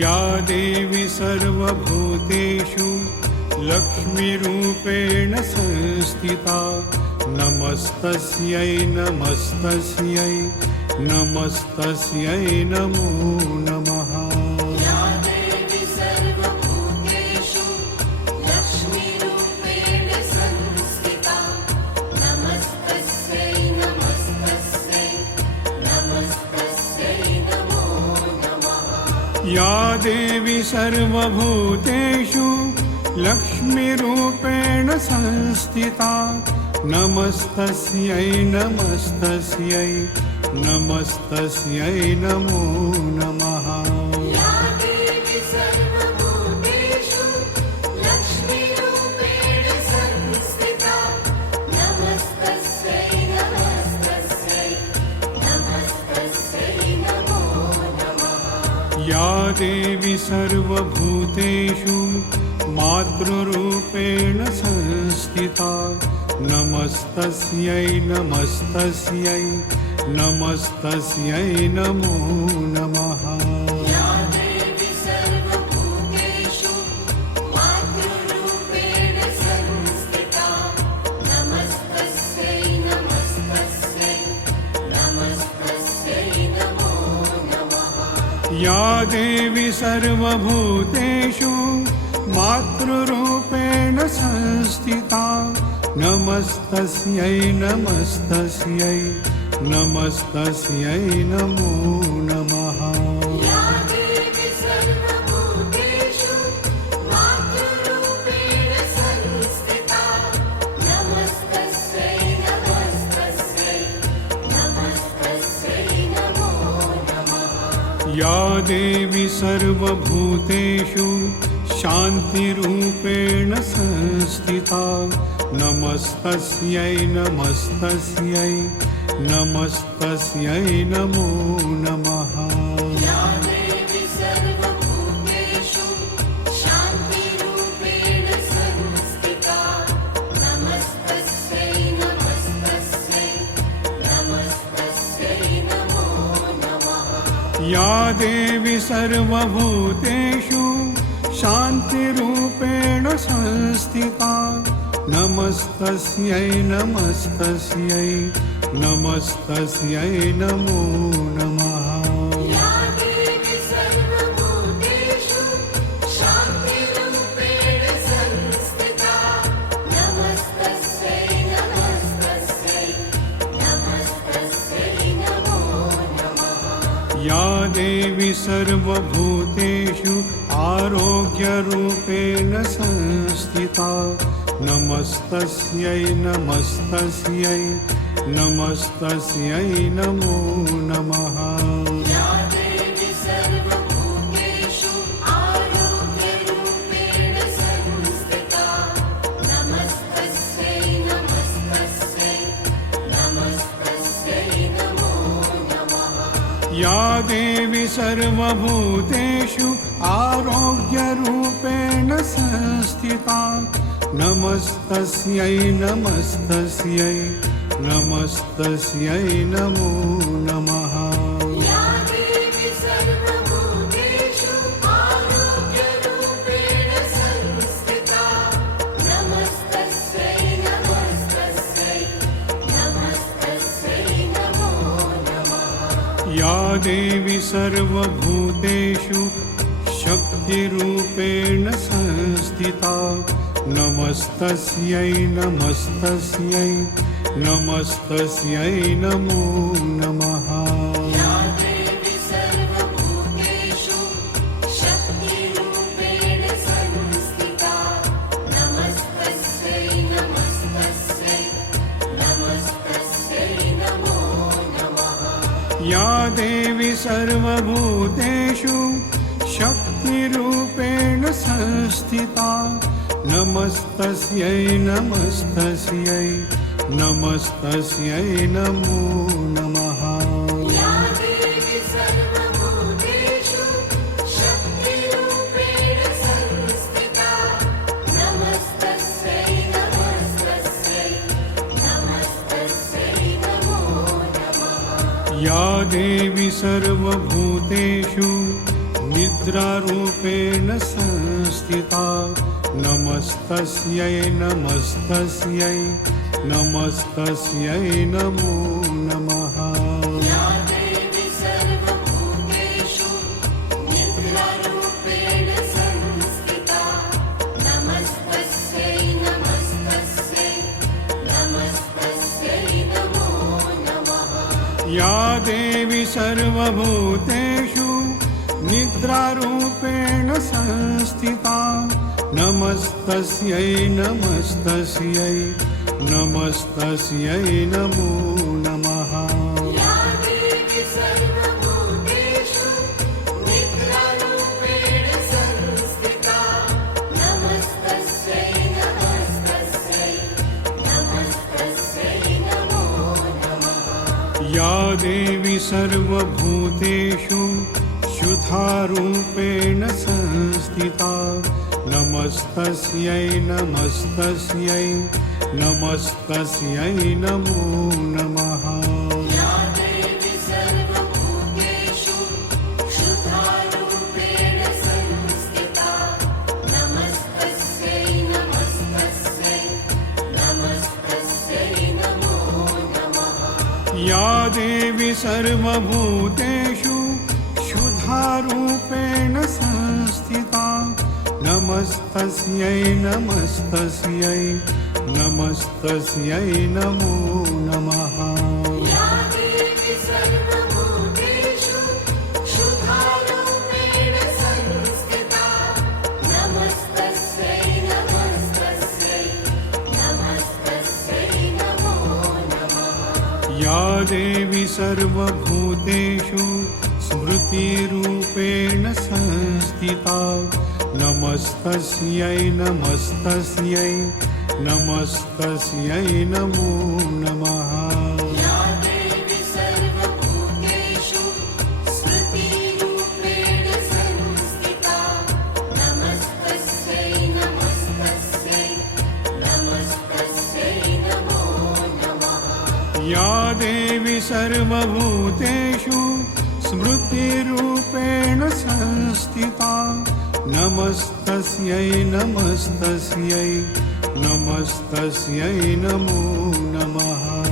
या देवी सर्वभूतेषु लक्ष्मीरूपेण संस्थिता नमस्तस्यै नमस्तस्यै नमस्तस्यै नमो नमः। या देवी सर्वभूतेषु लक्ष्मीरूपेण संस्थिता नमस्तस्यै नमस्तस्यै नमस्तस्यै नमो नमः। या देवी सर्वभूतेषु लक्ष्मीरूपेण संस्थिता नमस्तस्यै नमस्तस्यै नमस्तस्यै नमो नमः। या देवी सर्वभूतेषु लक्ष्मीरूपेण संस्थिता नमस्तस्यै नमस्तस्यै नमस्तस्यै नमो नमः। या देवी सर्वभूतेषु मातृरूपेण संस्थिता नमस्तस्यै नमस्तस्यै नमस्तस्यै नमो नमः। या देवी सर्वभूतेषु मातृरूपेण संस्थिता नमस्तस्यै नमस्तस्यै नमस्तस्यै नमो नमः। या देवी सर्वभूतेषु मातृरूपेण संस्थिता नमस्तस्यै नमस्तस्यै नमस्तस्यै नमो नमः। या देवी सर्वभूतेषु मातृरूपेण संस्थिता नमस्तस्यै नमस्तस्यै नमस्तस्यै नमो नमः। या देवी सर्वभूतेषु शान्तिरूपेण संस्थिता नमस्तस्यै नमस्तस्यै नमस्तस्यै नमो नमः। या देवी सर्वभूतेषु शान्तिरूपेण संस्थिता नमस्तस्यै नमस्तस्यै नमस्तस्यै नमो नमः। या देवी सर्वभूतेषु शान्तिरूपेण संस्थिता नमस्तस्यै नमस्तस्यै नमस्तस्यै नमो नमः। या देवी सर्वभूतेषु शान्तिरूपेण संस्थिता नमस्तस्यै नमस्तस्यै नमस्तस्यै नमो नमः। या देवी सर्वभूतेषु आरोग्यरूपेण संस्थिता नमस्तस्यै नमस्तस्यै नमस्तस्यै नमो नमः। या देवी सर्वभूतेषु आरोग्यरूपेण संस्थिता नमस्तस्यै नमस्तस्यै नमस्तस्यै नमो नमः। या देवी सर्वभूतेषु आरोग्यरूपेण संस्थिता नमस्तस्यै नमस्तस्यै नमस्तस्यै नमो नमः। या देवी सर्वभूतेषु आरोग्यरूपेण संस्थिता नमस्तस्यै नमस्तस्यै नमस्तस्यै नमो नमः। या देवी सर्वभूतेषु शक्तिरूपेण संस्थिता नमस्तस्यै नमस्तस्यै नमस्तस्यै नमो नमः। या देवी सर्वभूतेषु शक्तिरूपेण संस्थिता नमस्तस्यै नमस्तस्यै नमस्तस्यै नमो नमः। या देवी सर्वभूतेषु शक्तिरूपेण संस्थिता नमस्तस्यै नमस्तस्यै नमस्तस्यै नमो नमः। या देवी सर्वभूतेषु शक्तिरूपेण संस्थिता नमस्तस्यै नमस्तस्यै नमस्तस्यै नमो नमः। या देवी सर्वभूतेषु नित्य निद्रारूपेण संस्थिता नमस्तस्यै नमस्तस्यै नमस्तस्यै नमो नमः या देवी सर्वभूतेषु निद्रारूपेण संस्थिता नमस्तस्यै नमस्तस्यै नमस्तस्यै नमो नमः या देवी सर्वभूतेषु निद्रारूपेण संस्थिता नमस्तस्यै नमस्तस्यै नमस्तस्यै नमो नमः या देवी सर्वभूतेषु निद्रारूपेण संस्थिता नमस्तस्यै नमस्तस्यै नमस्तस्यै नमो नमः या देवी सर्वभूतेषु शुद्धारूपेण संस्थिता नमस्तस्यै नमस्तस्यै नमस्तस्यै नमो नमः या देवी सर्वभूतेषु शुद्धारूपेण संस्थिता नमस्तस्यै नमस्तस्यै नमस्तस्यै नमो नमः या देवी सर्वभूतेषु शुद्धारूपेण संस्थिता नमस्तस्यै नमस्तस्यै नमस्तस्यै नमो नमः या देवी सर्वभूतेषु शुद्धारूपेण संस्थिता नमस्तस्यै नमस्तस्यै नमस्तस्यै नमो नमः या देवी सर्वभूतेषु स्मृतिरूपेण संस्थिता नमस्तस्यै नमस्तस्यै नमस्तस्यै नमो नमः या देवी सर्वभूतेषु स्मृतिरूपेण संस्थिता नमस्तस्यै नमस्तस्यै नमस्तस्यै नमो नमः या देवी सर्वभूतेषु स्मृतिरूपेण संस्थिता नमस्तस्यै नमस्तस्यै नमस्तस्यै नमो नमः